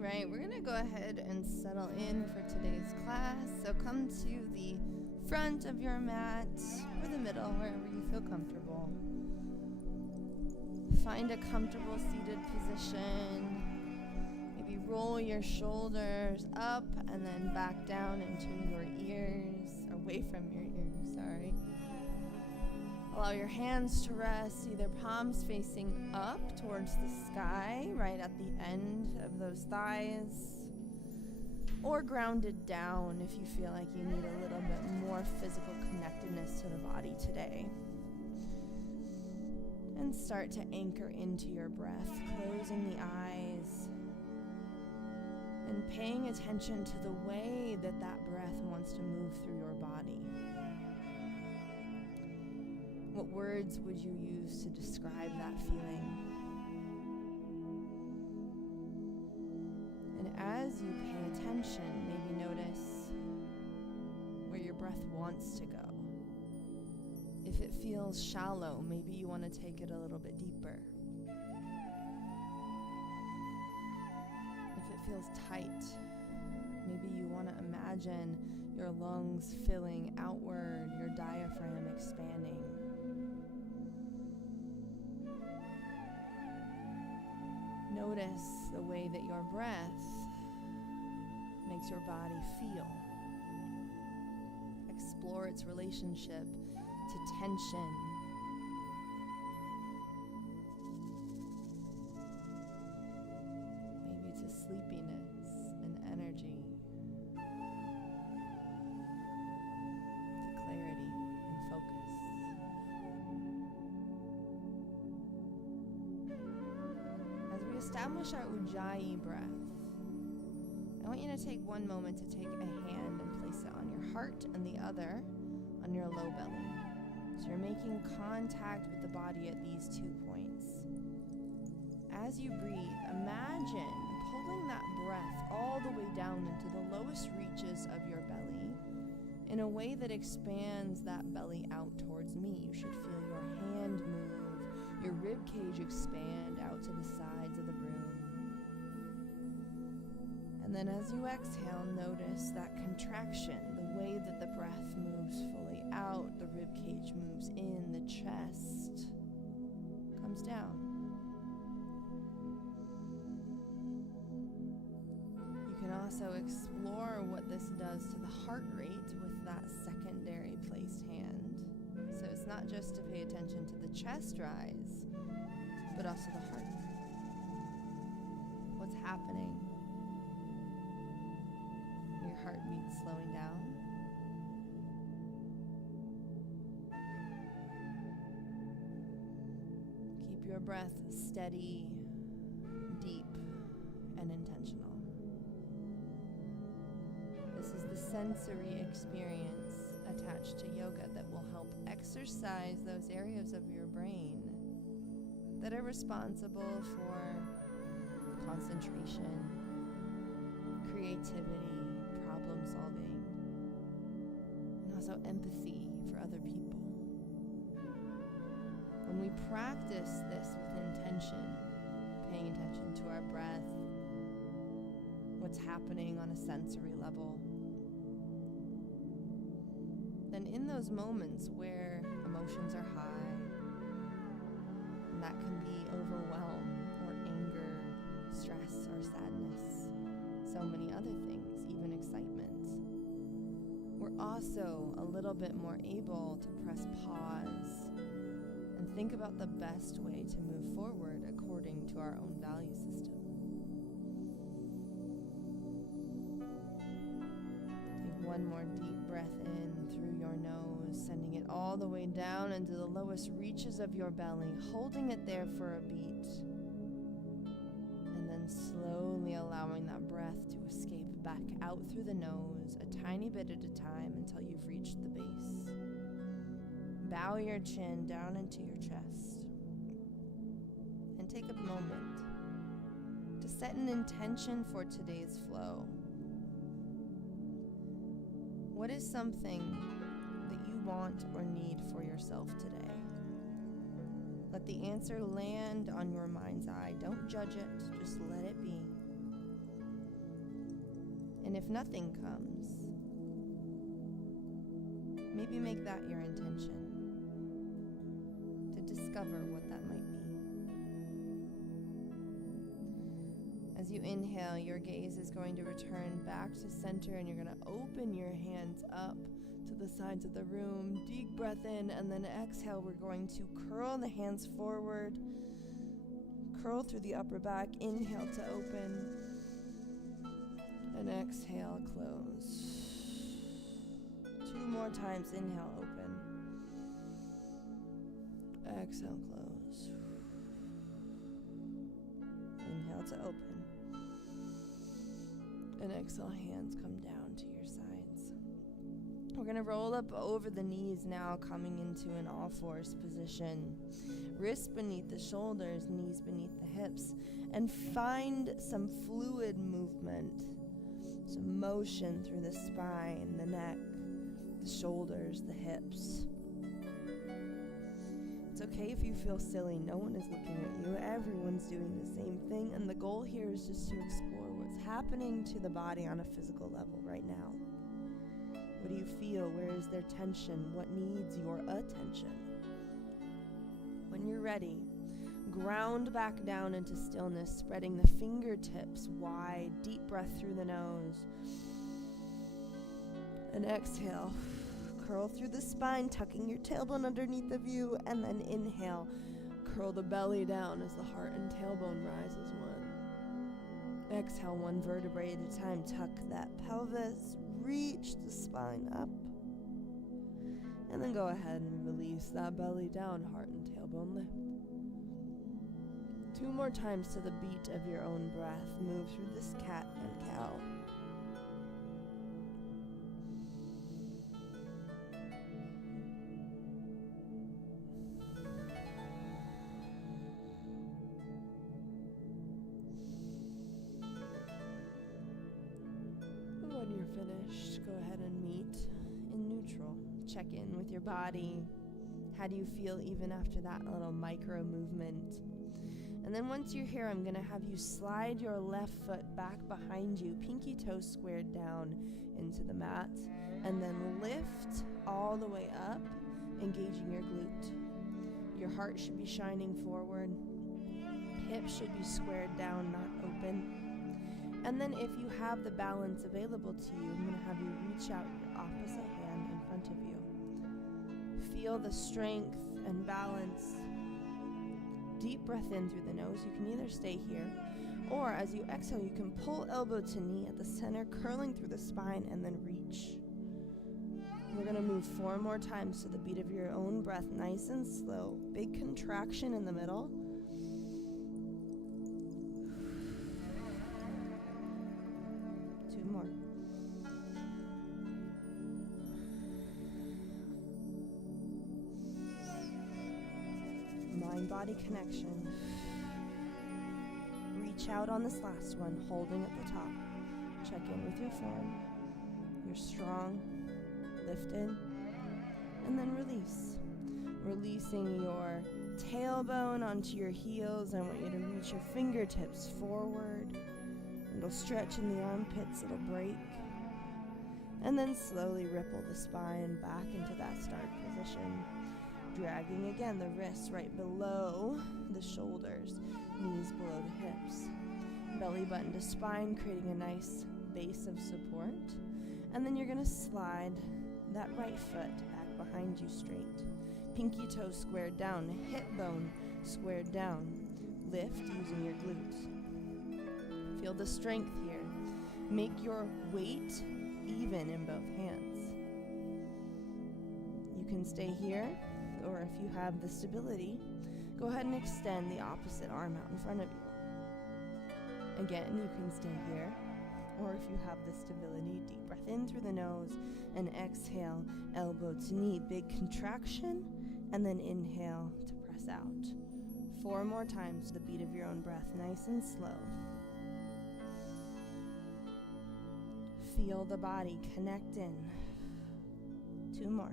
right, we're going to go ahead and settle in for today's class. So come to the front of your mat or the middle, wherever you feel comfortable. Find a comfortable seated position. Maybe roll your shoulders up and then back down into your ears, away from your ears, sorry. Allow your hands to rest, either palms facing up towards the sky, right at the end of those thighs, or grounded down if you feel like you need a little bit more physical connectedness to the body today. And start to anchor into your breath, closing the eyes and paying attention to the way that that breath wants to move through your body. What words would you use to describe that feeling? And as you pay attention, maybe notice where your breath wants to go. If it feels shallow, maybe you want to take it a little bit deeper. If it feels tight, maybe you want to imagine your lungs filling outward, your diaphragm expanding. Notice the way that your breath makes your body feel. Explore its relationship to tension. Maybe to sleepiness and energy. To clarity and focus. As we establish our Ujjayi breath, I want you to take one moment to take a hand and place it on your heart and the other on your low belly. So you're making contact with the body at these 2 points. As you breathe, imagine pulling that breath all the way down into the lowest reaches of your belly in a way that expands that belly out towards me. You should feel your hand move, your rib cage expand out to the sides of the room. And then as you exhale, notice that contraction, the way that the breath moves fully out, the rib cage moves in, the chest comes down. You can also explore what this does to the heart rate with that secondary placed hand. So it's not just to pay attention to the chest rise, but also the heart. What's happening? Your heartbeat slowing down. Keep your breath steady, deep, and intentional. This is the sensory experience attached to yoga that will help exercise those areas of your brain that are responsible for concentration, creativity, problem solving, and also empathy for other people. When we practice this with intention, paying attention to our breath, what's happening on a sensory level, then in those moments where emotions are high, and that can be overwhelm or anger, stress or sadness, so many other things, even excitement, we're also a little bit more able to press pause and think about the best way to move forward according to our own value system. Take one more deep breath in through your nose, sending it all the way down into the lowest reaches of your belly, holding it there for a beat, and then slowly allowing that breath to escape back out through the nose, a tiny bit at a time until you've reached the base. Bow your chin down into your chest, and take a moment to set an intention for today's flow. What is something that you want or need for yourself today? Let the answer land on your mind's eye. Don't judge it, just let it be. And if nothing comes, maybe make that your intention, to discover what that might be. As you inhale, your gaze is going to return back to center, and you're going to open your hands up to the sides of the room. Deep breath in, and then exhale. We're going to curl the hands forward, curl through the upper back. Inhale to open, and exhale, close. 2 more times. Inhale, open. Exhale, close. Inhale to open. And exhale, hands come down to your sides. We're going to roll up over the knees now, coming into an all-fours position. Wrists beneath the shoulders, knees beneath the hips, and find some fluid movement, some motion through the spine, the neck, the shoulders, the hips. It's okay if you feel silly. No one is looking at you. Everyone's doing the same thing, and the goal here is just to explore what's happening to the body on a physical level right now. What do you feel? Where is there tension? What needs your attention? When you're ready, ground back down into stillness, spreading the fingertips wide. Deep breath through the nose. And exhale. Curl through the spine, tucking your tailbone underneath of you, and then inhale. Curl the belly down as the heart and tailbone rise as one. Exhale, 1 vertebrae at a time. Tuck that pelvis, reach the spine up, and then go ahead and release that belly down, heart and tailbone lift. 2 more times to the beat of your own breath. Move through this cat and cow. When you're finished, go ahead and meet in neutral. Check in with your body. How do you feel even after that little micro movement? And then once you're here, I'm going to have you slide your left foot back behind you, pinky toe squared down into the mat, and then lift all the way up, engaging your glute. Your heart should be shining forward. Hips should be squared down, not open. And then if you have the balance available to you, I'm going to have you reach out your opposite hand in front of you. Feel the strength and balance. Deep breath in through the nose. You can either stay here, or as you exhale, you can pull elbow to knee at the center, curling through the spine, and then reach. We're going to move 4 more times to the beat of your own breath, nice and slow. Big contraction in the middle. More. Mind-body connection. Reach out on this last one, holding at the top. Check in with your form. You're strong. Lift in. And then release. Releasing your tailbone onto your heels. I want you to reach your fingertips forward. It'll stretch in the armpits, it'll break. And then slowly ripple the spine back into that start position. Dragging again the wrists right below the shoulders, knees below the hips. Belly button to spine, creating a nice base of support. And then you're going to slide that right foot back behind you straight. Pinky toe squared down, hip bone squared down. Lift using your glutes. Feel the strength here. Make your weight even in both hands. You can stay here, or if you have the stability, go ahead and extend the opposite arm out in front of you. Again, you can stay here, or if you have the stability, deep breath in through the nose and exhale, elbow to knee, big contraction, and then inhale to press out. 4 more times, the beat of your own breath, nice and slow. Feel the body connect in. 2 more.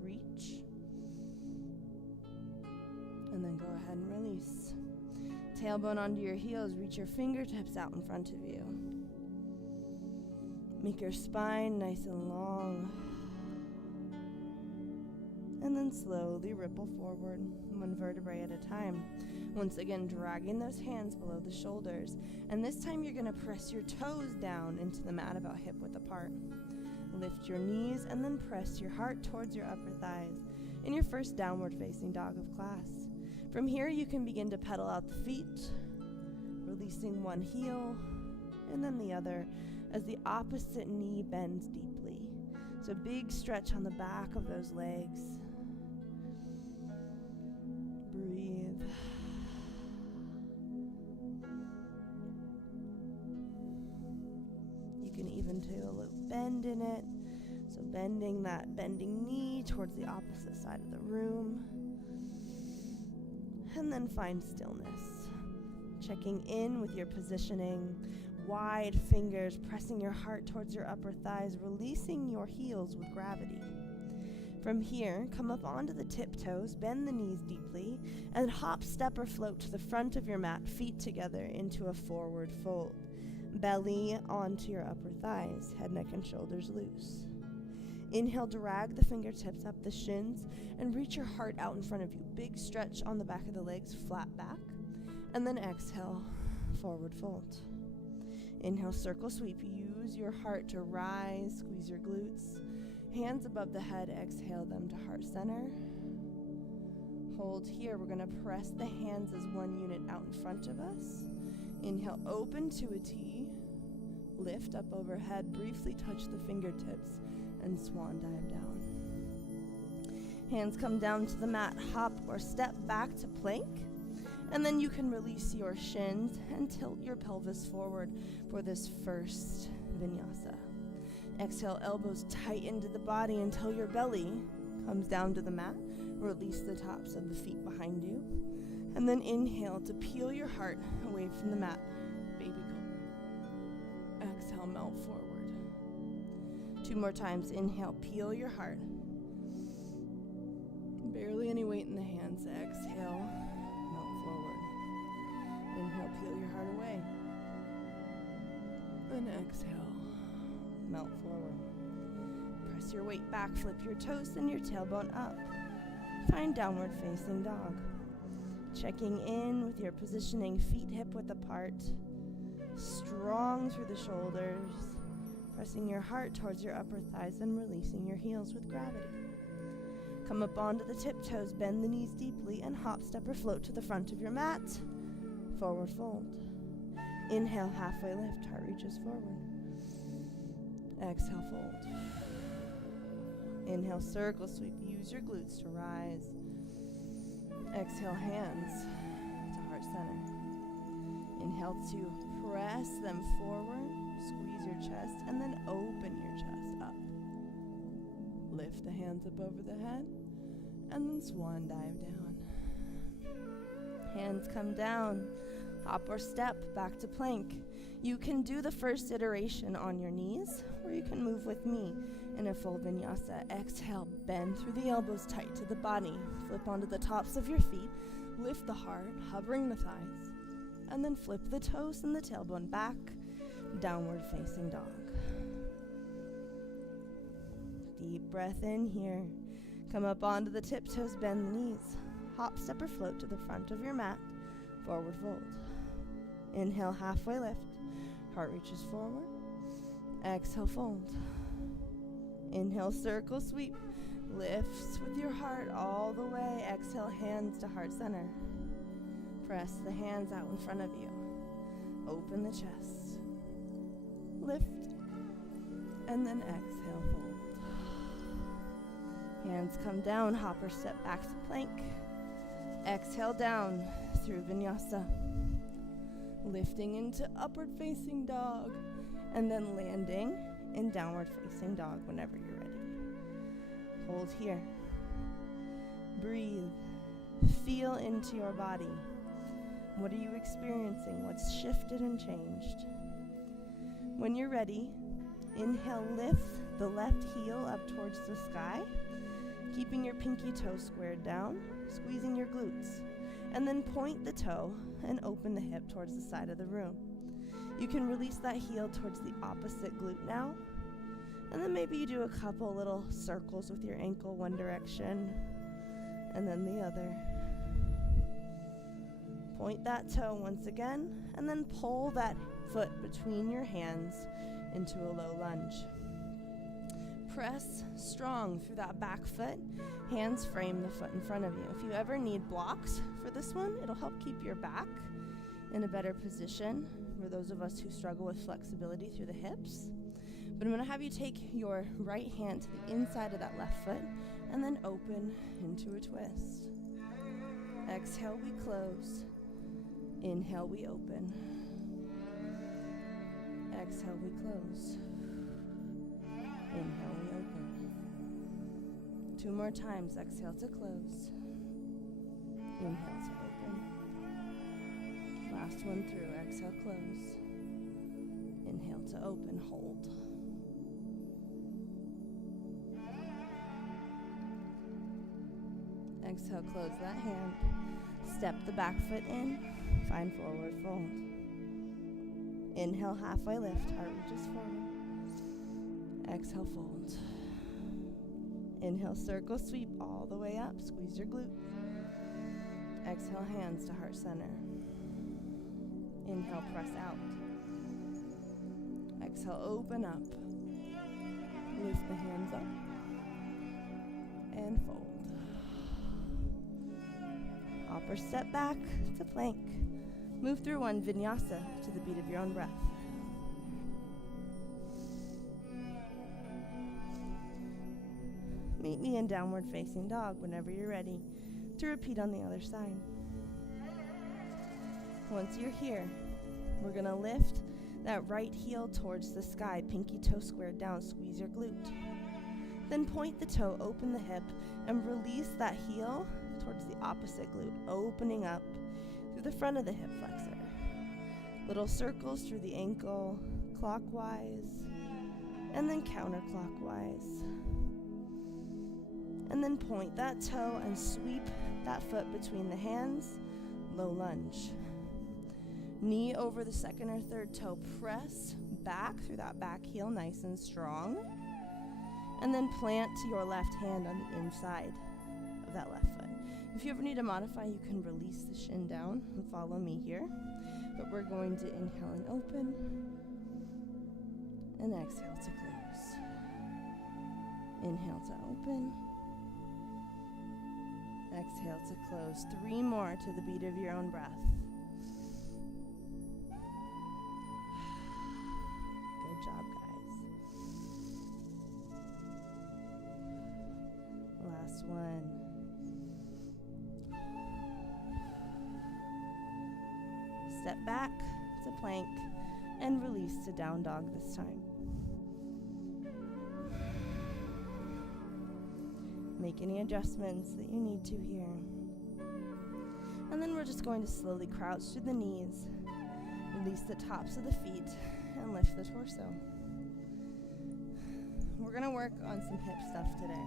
Reach. ahead and release. Tailbone onto your heels, reach your fingertips out in front of you. Make your spine nice and long. And then slowly ripple forward, one vertebrae at a time. Once again, dragging those hands below the shoulders. And this time you're going to press your toes down into the mat about hip width apart. Lift your knees and then press your heart towards your upper thighs in your first downward facing dog of class. From here, you can begin to pedal out the feet, releasing one heel and then the other as the opposite knee bends deeply. So big stretch on the back of those legs. Breathe. You can even do a little bend in it. So bending that bending knee towards the opposite side of the room. And then find stillness. Checking in with your positioning. Wide fingers, pressing your heart towards your upper thighs, releasing your heels with gravity. From here, come up onto the tiptoes, bend the knees deeply, and hop, step, or float to the front of your mat, feet together into a forward fold. Belly onto your upper thighs, head, neck, and shoulders loose. Inhale, drag the fingertips up the shins, and reach your heart out in front of you. Big stretch on the back of the legs, flat back. And then exhale, forward fold. Inhale, circle sweep. Use your heart to rise, squeeze your glutes. Hands above the head, exhale them to heart center. Hold here. We're going to press the hands as one unit out in front of us. Inhale, open to a T. Lift up overhead, briefly touch the fingertips, and swan dive down. Hands come down to the mat, hop or step back to plank. And then you can release your shins and tilt your pelvis forward for this first vinyasa. Exhale, elbows tight into the body until your belly comes down to the mat. Release the tops of the feet behind you. And then inhale to peel your heart away from the mat. Baby cobra. Exhale, melt forward. 2 more times. Inhale, peel your heart. Barely any weight in the hands. Exhale. Inhale, peel your heart away. And exhale, melt forward. Press your weight back, flip your toes and your tailbone up. Find downward facing dog. Checking in with your positioning, feet hip width apart. Strong through the shoulders. Pressing your heart towards your upper thighs and releasing your heels with gravity. Come up onto the tiptoes, bend the knees deeply, and hop, step, or float to the front of your mat. Forward fold. Inhale, halfway lift, heart reaches forward. Exhale, fold. Inhale, circle sweep, use your glutes to rise. Exhale, hands to heart center. Inhale to press them forward, squeeze your chest, and then open your chest up. Lift the hands up over the head, and then swan dive down. Hands come down. Hop or step back to plank. You can do the first iteration on your knees, or you can move with me in a full vinyasa. Exhale, bend through the elbows tight to the body. Flip onto the tops of your feet. Lift the heart, hovering the thighs. And then flip the toes and the tailbone back. Downward facing dog. Deep breath in here. Come up onto the tiptoes, bend the knees. Hop, step, or float to the front of your mat. Forward fold. Inhale, halfway lift. Heart reaches forward. Exhale, fold. Inhale, circle sweep. Lifts with your heart all the way. Exhale, hands to heart center. Press the hands out in front of you. Open the chest. Lift. And then exhale, fold. Hands come down, hop or step back to plank. Exhale down through vinyasa. Lifting into upward facing dog. And then landing in downward facing dog whenever you're ready. Hold here. Breathe. Feel into your body. What are you experiencing? What's shifted and changed? When you're ready, inhale, lift the left heel up towards the sky, keeping your pinky toe squared down, squeezing your glutes. And then point the toe and open the hip towards the side of the room. You can release that heel towards the opposite glute now. And then maybe you do a couple little circles with your ankle, one direction and then the other. Point that toe once again, and then pull that foot between your hands into a low lunge. Press strong through that back foot. Hands frame the foot in front of you. If you ever need blocks for this one, it'll help keep your back in a better position for those of us who struggle with flexibility through the hips. But I'm going to have you take your right hand to the inside of that left foot and then open into a twist. Exhale, we close. Inhale, we open. Exhale, we close. Inhale, we open. 2 more times. Exhale to close. Inhale to open. Last one through. Exhale, close. Inhale to open. Hold. Exhale, close that hand. Step the back foot in. Find forward fold. Inhale, halfway lift. Heart reaches forward. Exhale, fold. Inhale, circle sweep all the way up. Squeeze your glutes. Exhale, hands to heart center. Inhale, press out. Exhale, open up. Lift the hands up. And fold. Hop or step back to plank. Move through one Vinyasa to the beat of your own breath. Meet me in downward facing dog whenever you're ready to repeat on the other side. Once you're here, we're going to lift that right heel towards the sky, pinky toe squared down, squeeze your glute. Then point the toe, open the hip, and release that heel towards the opposite glute, opening up through the front of the hip flexor. Little circles through the ankle, clockwise, and then counterclockwise. And then point that toe and sweep that foot between the hands, low lunge. Knee over the second or third toe, press back through that back heel nice and strong. And then plant your left hand on the inside of that left foot. If you ever need to modify, you can release the shin down and follow me here. But we're going to inhale and open, and exhale to close. Inhale to open. Exhale to close. 3 more to the beat of your own breath. Good job, guys. Last one. Step back to plank and release to down dog this time. Make any adjustments that you need to here. And then we're just going to slowly crouch through the knees, release the tops of the feet, and lift the torso. We're going to work on some hip stuff today.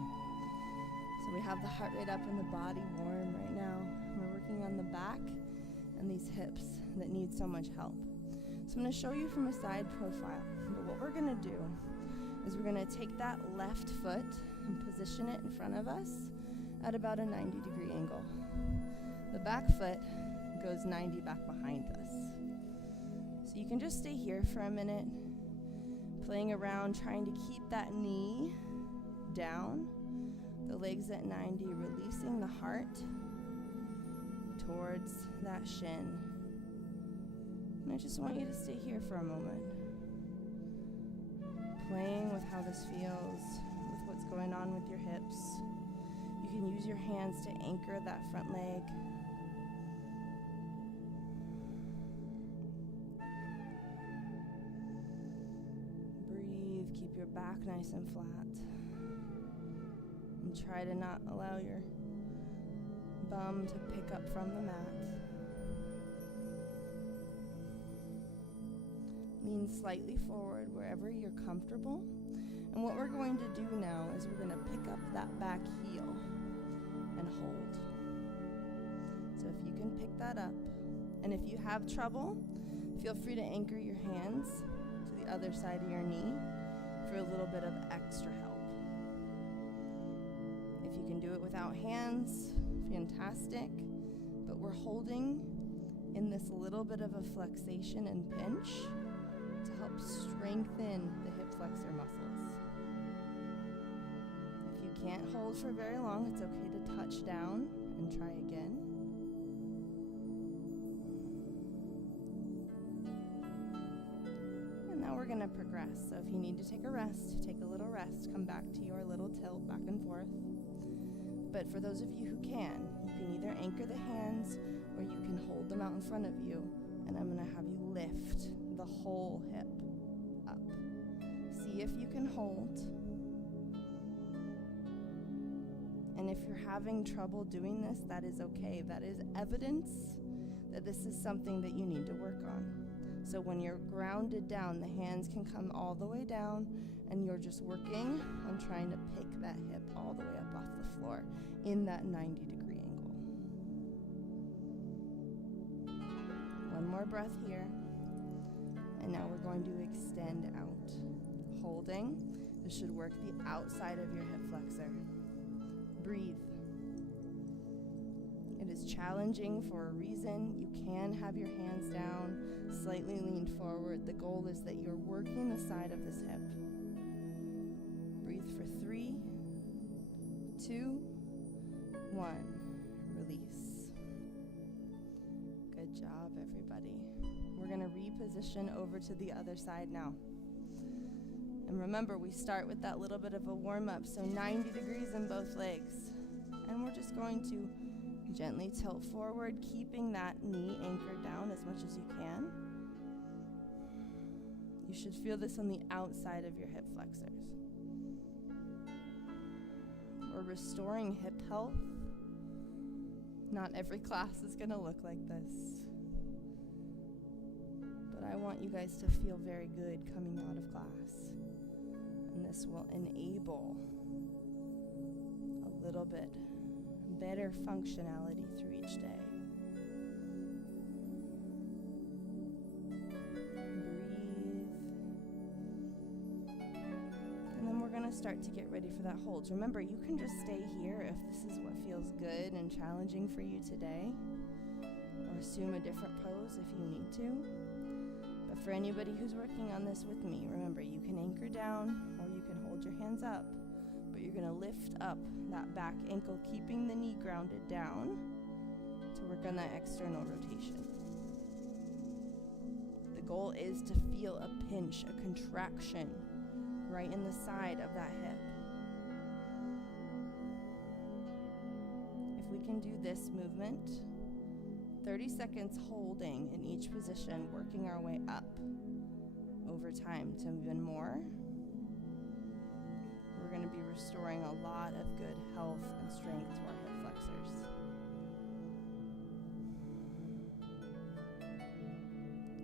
So we have the heart rate up and the body warm right now. We're working on the back and these hips that need so much help. So I'm going to show you from a side profile. But what we're going to do is we're going to take that left foot and position it in front of us at about a 90-degree angle. The back foot goes 90 back behind us. So you can just stay here for a minute, playing around, trying to keep that knee down, the legs at 90, releasing the heart towards that shin. And I just want you to stay here for a moment, playing with how this feels, with what's going on with your hips. You can use your hands to anchor that front leg. Breathe, keep your back nice and flat. And try to not allow your bum to pick up from the mat. Lean slightly forward wherever you're comfortable. And what we're going to do now is we're going to pick up that back heel and hold. So if you can pick that up, and if you have trouble, feel free to anchor your hands to the other side of your knee for a little bit of extra help. If you can do it without hands, fantastic, but we're holding in this little bit of a flexation and pinch to help strengthen the hip flexor muscles. If you can't hold for very long, it's okay to touch down and try again. And now we're going to progress. So if you need to take a rest, take a little rest, come back to your little tilt back and forth. But for those of you who can either anchor the hands or you can hold them out in front of you, and I'm going to have you lift the whole hip up. See if you can hold. And if you're having trouble doing this, that is okay. That is evidence that this is something that you need to work on. So when you're grounded down, the hands can come all the way down, and you're just working on trying to pick that hip all the way up off the floor in that 90-degree angle. One more breath here. And now we're going to extend out. Holding. This should work the outside of your hip flexor. Breathe. It is challenging for a reason. You can have your hands down, slightly leaned forward. The goal is that you're working the side of this hip. Breathe for 3, 2, 1. Release. Good job, everybody. We're going to reposition over to the other side now. And remember, we start with that little bit of a warm-up, so 90 degrees in both legs. And we're just going to gently tilt forward, keeping that knee anchored down as much as you can. You should feel this on the outside of your hip flexors. We're restoring hip health. Not every class is going to look like this. But I want you guys to feel very good coming out of class. And this will enable a little bit better functionality through each day. Breathe. And then we're going to start to get ready for that hold. Remember, you can just stay here if this is what feels good and challenging for you today, or assume a different pose if you need to. But for anybody who's working on this with me, remember, you can anchor down or you can hold your hands up, but you're going to lift up that back ankle, keeping the knee grounded down to work on that external rotation. The goal is to feel a pinch, a contraction right in the side of that hip. If we can do this movement, 30 seconds holding in each position, working our way up over time to even more, we're going to be restoring a lot of good health and strength to our hip flexors.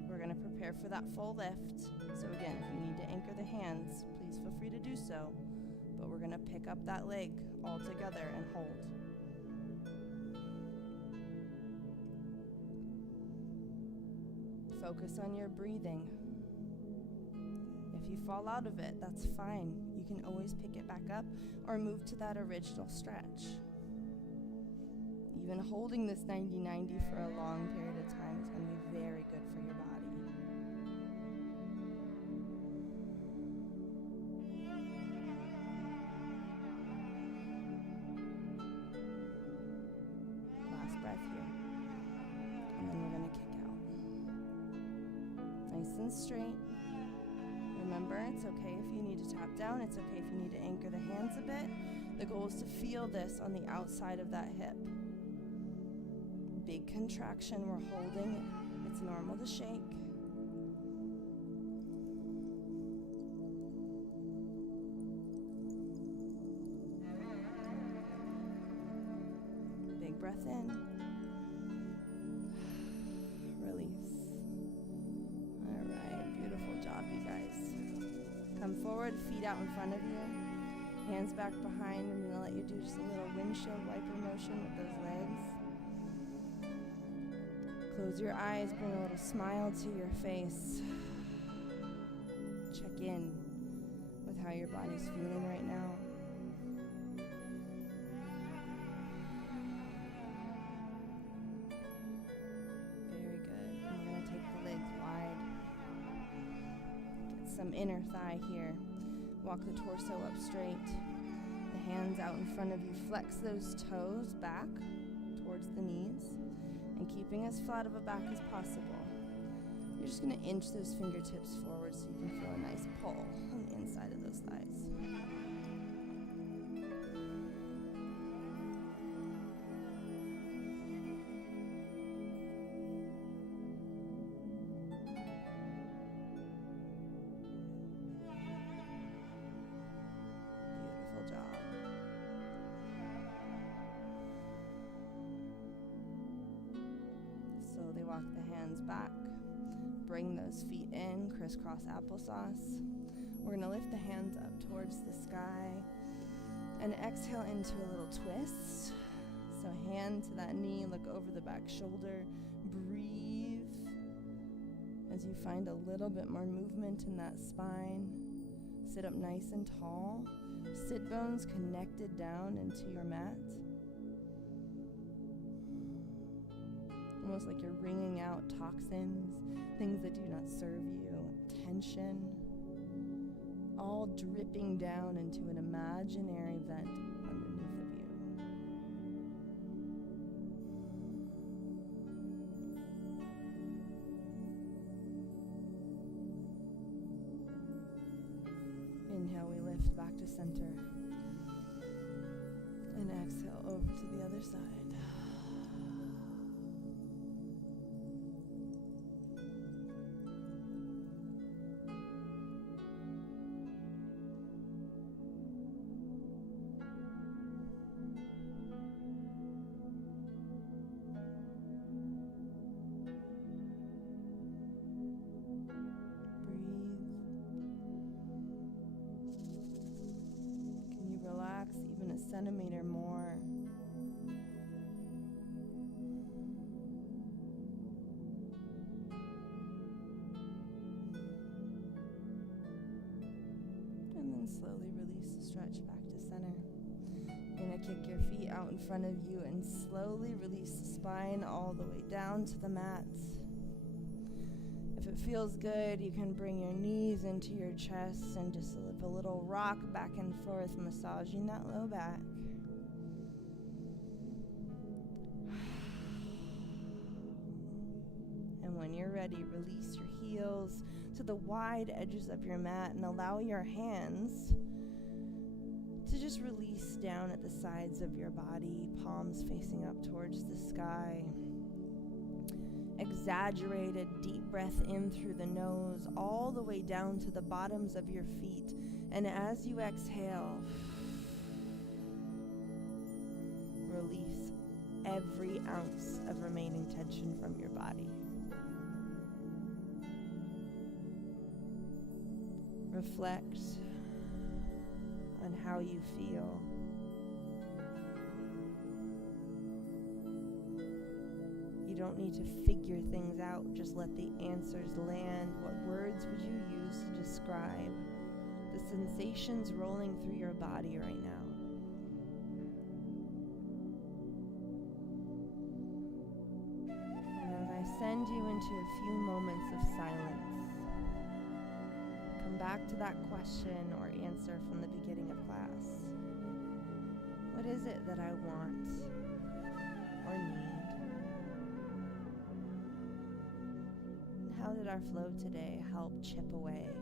We're going to prepare for that full lift. So again, if you need to anchor the hands, please feel free to do so. But we're going to pick up that leg all together and hold. Focus on your breathing. If you fall out of it, that's fine. You can always pick it back up or move to that original stretch. Even holding this 90-90 for a long period of time is going to be very good for your body. Last breath here. And then we're going to kick out. Nice and straight. Remember, it's okay if you need to tap down. It's okay if you need to anchor the hands a bit. The goal is to feel this on the outside of that hip. Big contraction, we're holding it. It's normal to shake. Big breath in. Release. All right, beautiful job, you guys. Come forward, feet out in front of you, hands back behind. I'm going to let you do just a little windshield wiper motion with those legs. Close your eyes, bring a little smile to your face. Check in with how your body's feeling right now. Very good. And we're going to take the legs wide. Get some inner thigh here. Walk the torso up straight. The hands out in front of you. Flex those toes back towards the knees. And keeping as flat of a back as possible. You're just going to inch those fingertips forward so you can feel a nice pull on the inside of those thighs. Beautiful job. Slowly walk the hands back. Bring those feet in, crisscross applesauce. We're going to lift the hands up towards the sky and exhale into a little twist. So hand to that knee, look over the back shoulder. Breathe as you find a little bit more movement in that spine. Sit up nice and tall. Sit bones connected down into your mat. Almost like you're wringing out toxins, things that do not serve you, tension, all dripping down into an imaginary vent underneath of you. Inhale, we lift back to center. And exhale over to the other side. Even a centimeter more. And then slowly release the stretch back to center. You're going to kick your feet out in front of you and slowly release the spine all the way down to the mat. If it feels good, you can bring your knees into your chest and just a little rock back and forth, massaging that low back. And when you're ready, release your heels to the wide edges of your mat and allow your hands to just release down at the sides of your body, palms facing up towards the sky. Exaggerated deep breath in through the nose, all the way down to the bottoms of your feet. And as you exhale, release every ounce of remaining tension from your body. Reflect on how you feel. You don't need to figure things out, just let the answers land. What words would you use to describe the sensations rolling through your body right now? And as I send you into a few moments of silence, come back to that question or answer from the beginning of class. What is it that I want or need? How did our flow today help chip away at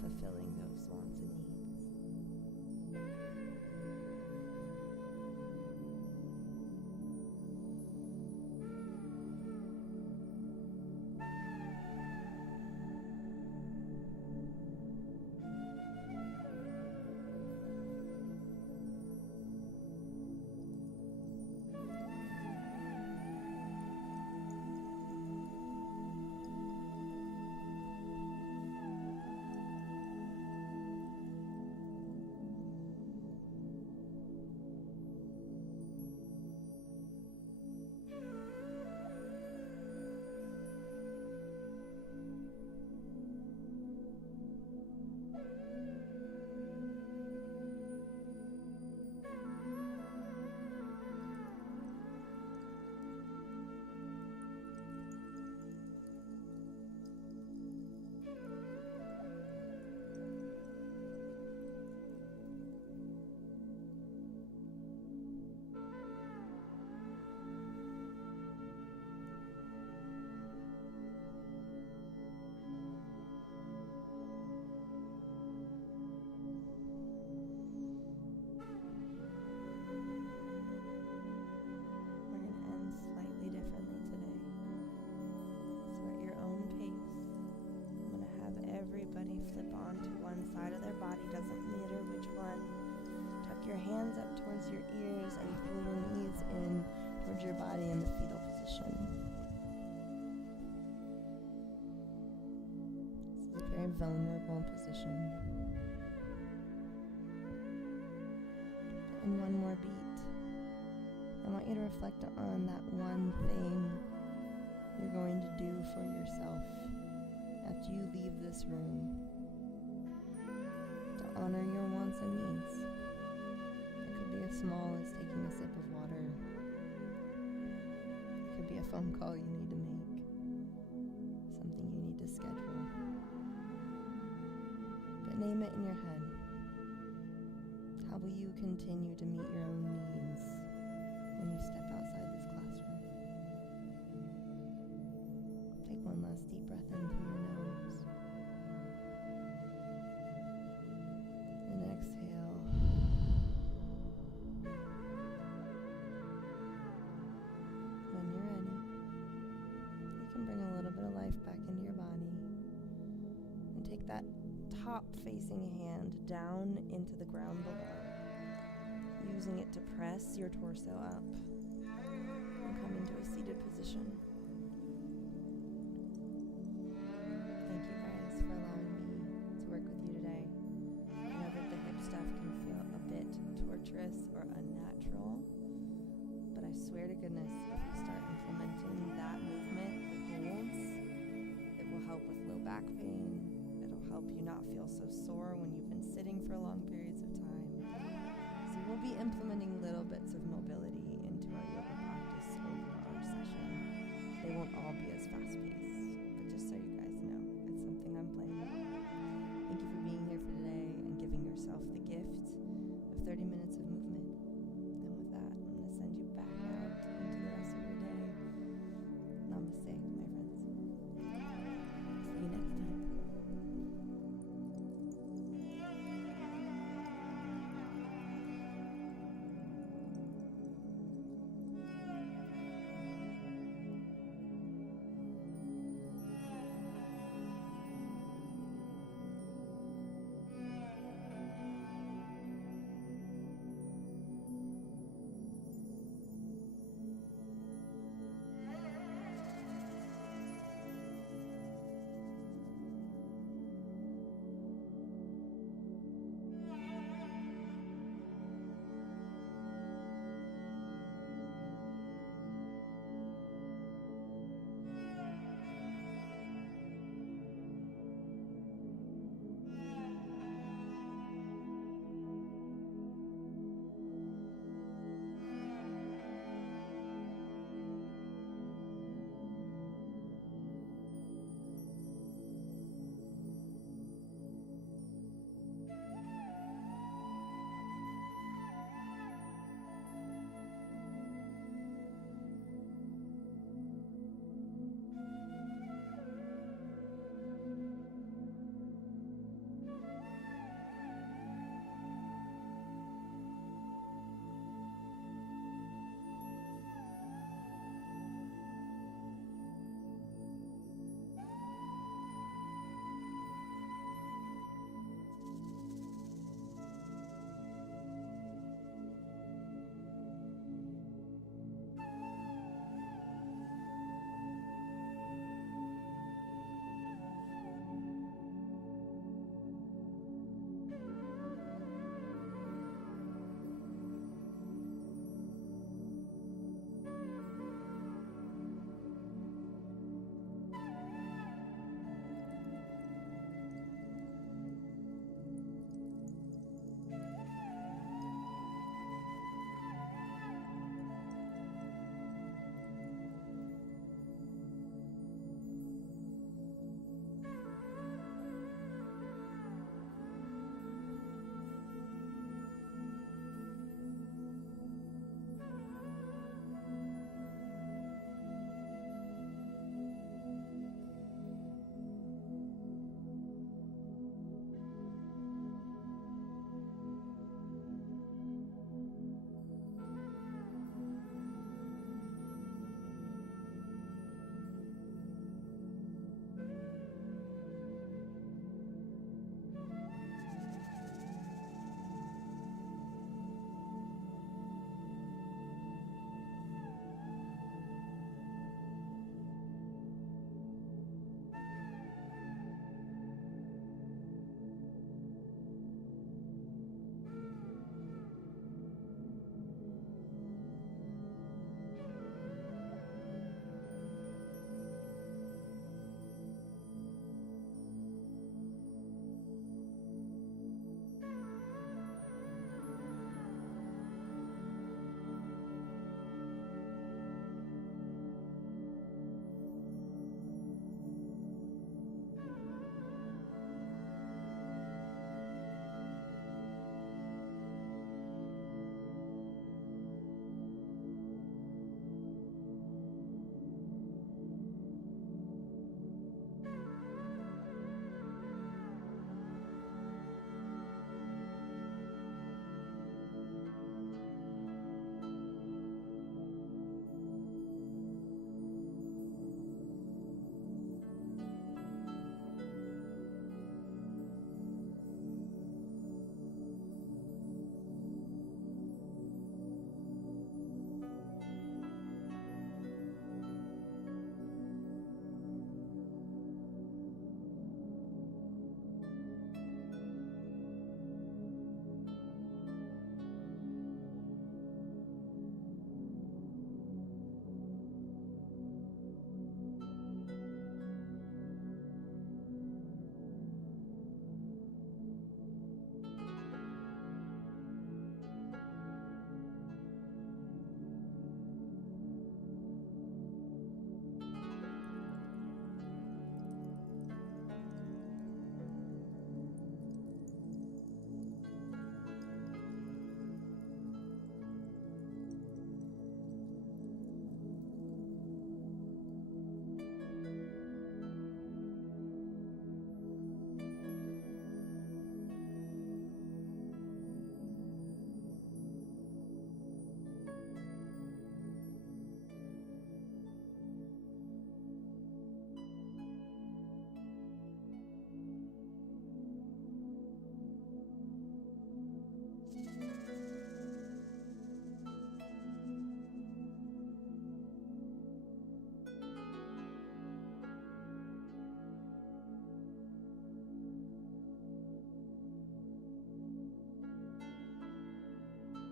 fulfilling those wants and needs? side of their body, doesn't matter which one. Tuck your hands up towards your ears and pull your knees in towards your body in the fetal position. This is a very vulnerable position. And one more beat. I want you to reflect on that one thing you're going to do for yourself after you leave this room to honor your wants and needs. It could be as small as taking a sip of water. It could be a phone call you need to make, something you need to schedule. But name it in your head. How will you continue to meet your own needs when you step outside this classroom? Take one last deep breath in through your nose. And exhale. When you're ready, you can bring a little bit of life back into your body. And take that top-facing hand down into the ground below, using it to press your torso up and come into a seated position. Thank you guys for allowing me to work with you today. I know that the hip stuff can feel a bit torturous or unnatural, but I swear to goodness, if you start implementing that movement with holds, it will help with low back pain. It'll help you not feel so sore when you've been sitting for long periods of time. So we'll be implementing little bits of mobility into our yoga practice over our session. They won't all be as fast-paced.